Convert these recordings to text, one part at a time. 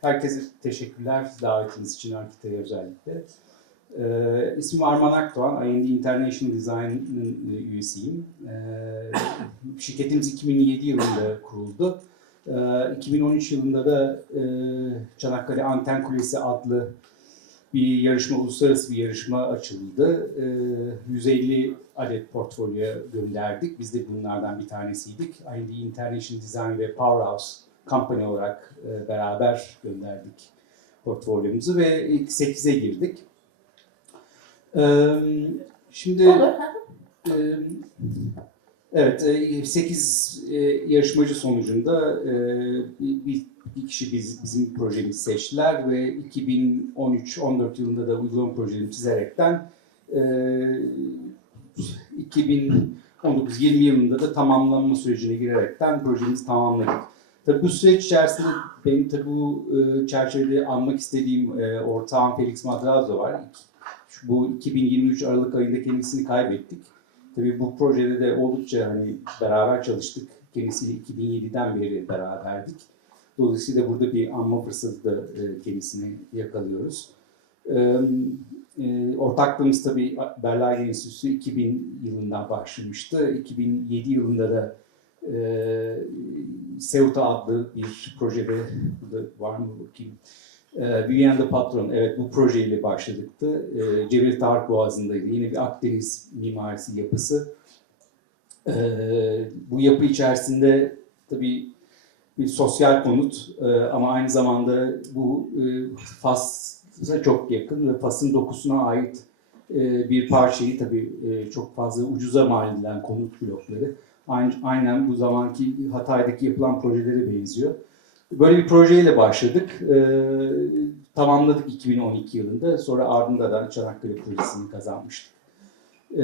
Herkese teşekkürler davetiniz için Arkita'ya özellikle. Ee, ismim Arman Akdoğan, IND International Design'ın e, üyesiyim. Ee, şirketimiz 2007 yılında kuruldu. Ee, 2013 yılında da e, Çanakkale Anten Kulesi adlı bir yarışma, uluslararası bir yarışma açıldı. Ee, 150 adet portfolyoya gönderdik. Biz de bunlardan bir tanesiydik. IND International Design ve Powerhouse Company olarak e, beraber gönderdik portfolyomuzu ve ilk 8'e girdik. Ee, şimdi Olur. e, evet 8 yarışmacı sonucunda e, bir, bir kişi biz, bizim projemizi seçtiler ve 2013-14 yılında da uygulama projelerini çizerekten e, 2019-20 yılında da tamamlanma sürecine girerekten projemizi tamamladık. Tabii bu süreç içerisinde benim tabii bu e, çerçevede anmak istediğim e, ortağım Felix Madrazo var. Şu- Bu 2023 Aralık ayında kendisini kaybettik. Tabii bu projede de oldukça hani beraber çalıştık. Kendisiyle 2007'den beri beraberdik. Dolayısıyla burada bir anma fırsatı da e, kendisini yakalıyoruz. E, e, ortaklığımız tabii Berlage Enstitüsü 2000 yılından başlamıştı. 2007 yılında da e, Ceuta adlı bir projede, burada var mı bakayım, e, Büyüyen de Patron, evet bu projeyle başladıktı. E, Cebel Tarık Boğazı'ndaydı. Yine bir Akdeniz mimarisi yapısı. E, bu yapı içerisinde tabii bir sosyal konut e, ama aynı zamanda bu e, Fas'a çok yakın ve Fas'ın dokusuna ait e, bir parçayı tabii e, çok fazla ucuza mal edilen konut blokları. Aynen, bu zamanki Hatay'daki yapılan projelere benziyor. Böyle bir projeyle başladık. E, tamamladık 2012 yılında. Sonra ardında da Çanakkale projesini kazanmıştık. E,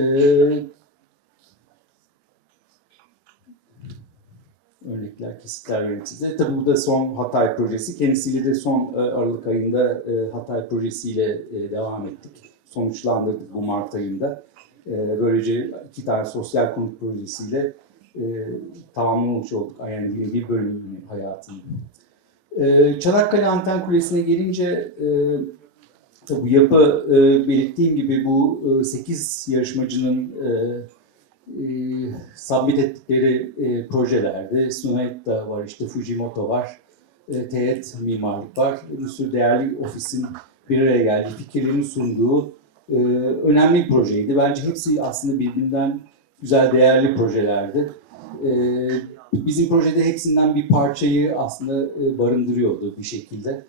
örnekler, kesitler vereyim size. Tabii bu da son Hatay projesi. Kendisiyle de son e, Aralık ayında e, Hatay projesiyle e, devam ettik. Sonuçlandırdık bu Mart ayında. Böylece iki tane sosyal konut projesiyle e, tamamlamış olduk IND'nin bir bölümünü hayatını. E, Çanakkale Anten Kulesi'ne gelince e, tabii bu yapı e, belirttiğim gibi bu 8 yarışmacının e, e, submit ettikleri e, projelerde Sunetta var, işte Fujimoto var, e, Teğet Mimarlık var. Bir sürü değerli ofisin bir araya geldiği, fikirlerini sunduğu e, önemli bir projeydi. Bence hepsi aslında birbirinden güzel, değerli projelerdi. E, bizim projede hepsinden bir parçayı aslında e, barındırıyordu bir şekilde.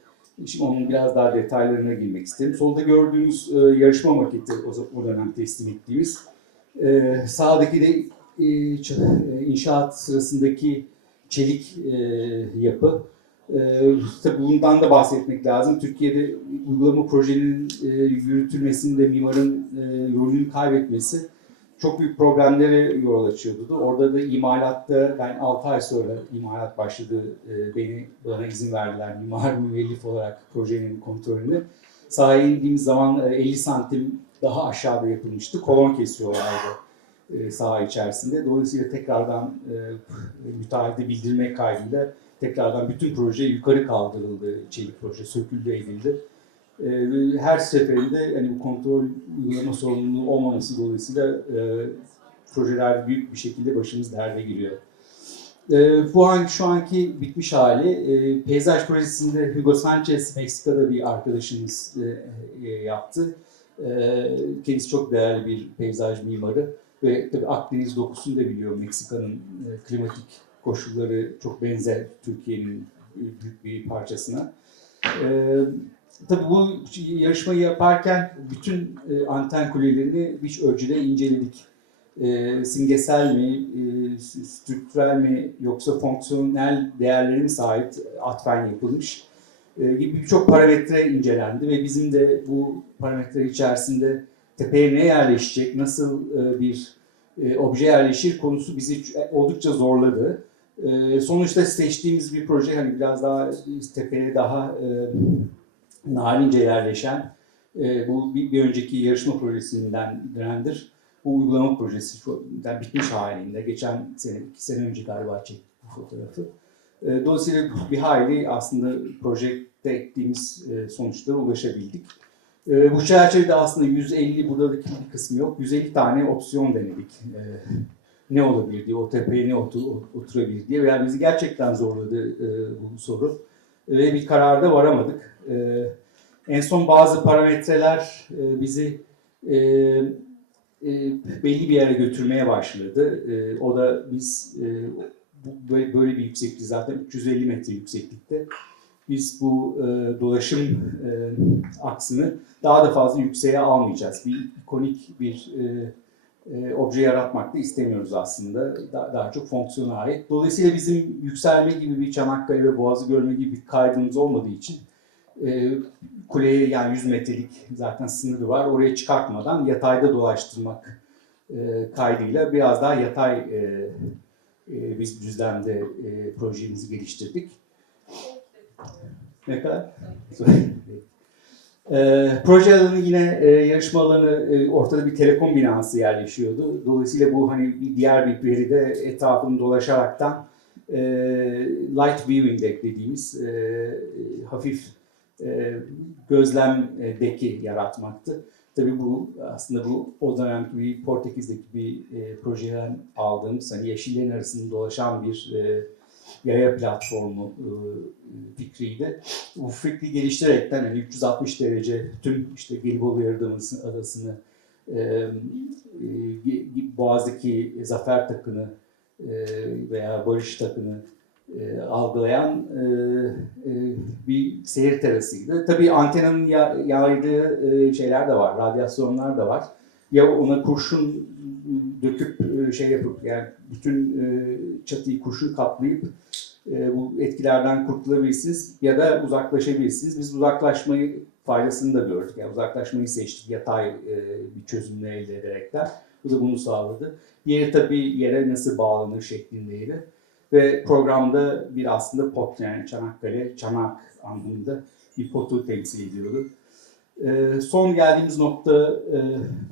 Şimdi onun biraz daha detaylarına girmek isterim. Solda gördüğünüz e, yarışma maketi o, o dönem teslim ettiğimiz. Ee, sağdaki de e, e, inşaat sırasındaki çelik e, yapı. E, tabii bundan da bahsetmek lazım. Türkiye'de uygulama projenin e, yürütülmesinde mimarın e, rolünü kaybetmesi çok büyük problemlere yol açıyordu. Orada da imalatta ben 6 ay sonra imalat başladı. E, beni bana izin verdiler mimar müellif olarak projenin kontrolünü. Sahaya indiğimiz zaman e, 50 santim daha aşağıda yapılmıştı. Kolon kesiyorlardı e, saha içerisinde. Dolayısıyla tekrardan e, müteahhide bildirmek kaydıyla tekrardan bütün proje yukarı kaldırıldı. Çelik proje söküldü edildi. E, her seferinde hani bu kontrol uygulama sorumluluğu olmaması dolayısıyla e, projeler büyük bir şekilde başımız derde giriyor. E, bu an şu anki bitmiş hali e, peyzaj projesinde Hugo Sanchez Meksika'da bir arkadaşımız e, e, yaptı. E, kendisi çok değerli bir peyzaj mimarı ve tabii Akdeniz dokusunu da biliyor. Meksika'nın e, klimatik koşulları çok benzer Türkiye'nin büyük bir parçasına. E, tabii bu yarışmayı yaparken bütün e, anten kulelerini bir ölçüde inceledik. E, simgesel mi, e, strüktürel mi yoksa fonksiyonel değerleri mi sahip atfen yapılmış e, gibi birçok parametre incelendi ve bizim de bu parametre içerisinde tepeye ne yerleşecek, nasıl e, bir e, obje yerleşir konusu bizi oldukça zorladı. E, sonuçta seçtiğimiz bir proje hani biraz daha tepeye daha e, narince yerleşen e, bu bir, bir önceki yarışma projesinden dönemdir. Bu uygulama projesi yani bitmiş halinde. Geçen sene, iki sene önce galiba çektik bu fotoğrafı. E, dolayısıyla bir hayli aslında projekte ettiğimiz e, sonuçlara ulaşabildik. E, bu çerçevede aslında 150 buradaki bir kısmı yok. 150 tane opsiyon denedik. E, ne olabilir diye, o tepeye ne otur, oturabilir diye. Yani bizi gerçekten zorladı e, bu soru. Ve bir kararda varamadık. E, en son bazı parametreler e, bizi e, e, belli bir yere götürmeye başladı. E, o da biz e, bu, böyle, bir yükseklik zaten 350 metre yükseklikte. Biz bu e, dolaşım e, aksını daha da fazla yükseğe almayacağız. Bir ikonik bir e, e, obje yaratmak da istemiyoruz aslında. Daha, daha çok fonksiyona ait. Dolayısıyla bizim yükselme gibi bir Çanakkale ve Boğaz'ı görme gibi bir kaydımız olmadığı için e, kuleye yani 100 metrelik zaten sınırı var. Oraya çıkartmadan yatayda dolaştırmak e, kaydıyla biraz daha yatay e, e, biz düzlemde e, projemizi geliştirdik. Ne kadar? E, proje alanı yine e, yarışma alanı e, ortada bir telekom binası yerleşiyordu. Dolayısıyla bu hani bir diğer bir veride etrafını dolaşaraktan e, light viewing deck dediğimiz e, hafif e, gözlem deki yaratmaktı. Tabii bu aslında bu o dönemki bir Portekiz'deki bir e, projeden aldığımız hani yeşillerin arasında dolaşan bir e, yaya platformu e, fikriydi. Bu fikri geliştirerekten hani 360 derece tüm işte Gelibolu Yarımadası adasını e, e, Boğaz'daki Zafer Takı'nı veya Barış Takı'nı e, algılayan bir seyir terasıydı. Tabii antenanın ya, yaydığı şeyler de var, radyasyonlar da var. Ya ona kurşun döküp e, şey yapıp yani bütün e, çatıyı kurşun kaplayıp e, bu etkilerden kurtulabilirsiniz ya da uzaklaşabilirsiniz. Biz uzaklaşmayı faydasını da gördük. Yani uzaklaşmayı seçtik yatay bir çözümle elde ederekten. Bu da bunu sağladı. Diğeri tabii yere nasıl bağlanır şeklindeydi. Ve programda bir aslında pot yani Çanakkale, çanak anlamında bir potu temsil ediyordu. E, son geldiğimiz nokta e,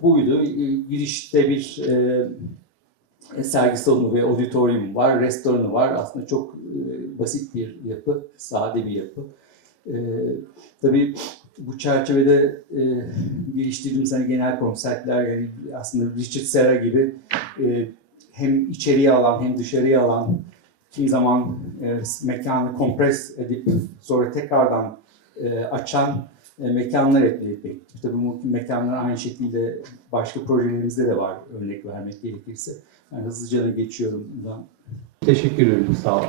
buydu. E, girişte bir e, sergi salonu ve auditorium var, restoranı var. Aslında çok e, basit bir yapı, sade bir yapı. E, tabii bu çerçevede e, geliştirdiğimiz hani genel konseptler yani aslında Richard Serra gibi e, hem içeriye alan hem dışarıya alan kimi zaman e, mekanı kompres edip sonra tekrardan e, açan e, mekanlar ekledik. Tabii bu mekanlar aynı şekilde başka projelerimizde de var örnek vermek gerekirse. Ben hızlıca da geçiyorum buradan. Teşekkür ederim. Sağ olun.